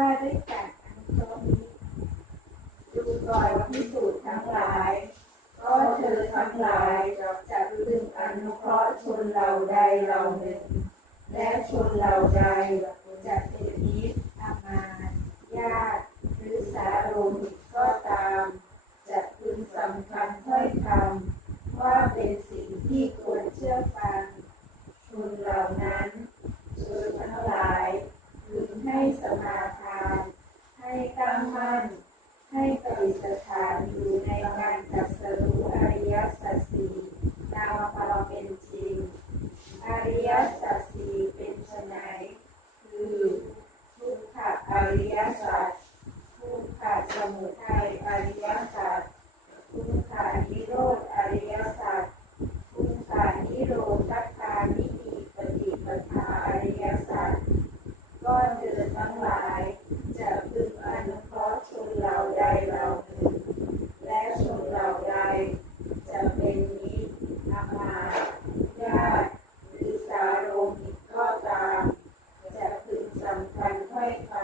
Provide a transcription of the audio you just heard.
ว่าด้วยการอนุเคราะห์นี้ดูก่อนพิสูจน์ทั้งหลาย ก็เธอทั้งหลายจะพึงอนุเคราะห์ชนเหล่าใดเหล่าหนึ่ง และชนเหล่าใดจะเป็นมิตรอามาญาติหรือสาโรหิก็ตามจะพึงสำคัญถ้อยคำว่าเป็นสิ่งที่ควรเชื่อฟัง มุทัยอริยสัจทุกขานิโรธอริยสัจทุกขานิโรธคานิมีปฏิปทาอริยสัจก้อนเดือดทั้งหลายจะพึงอนุเคราะห์ชนเราใดเราหนึ่งและชนเราใดจะเป็นมิตรอมาญาติหรือสารหิก็ตามจะพึงสำคัญถ้อยคำ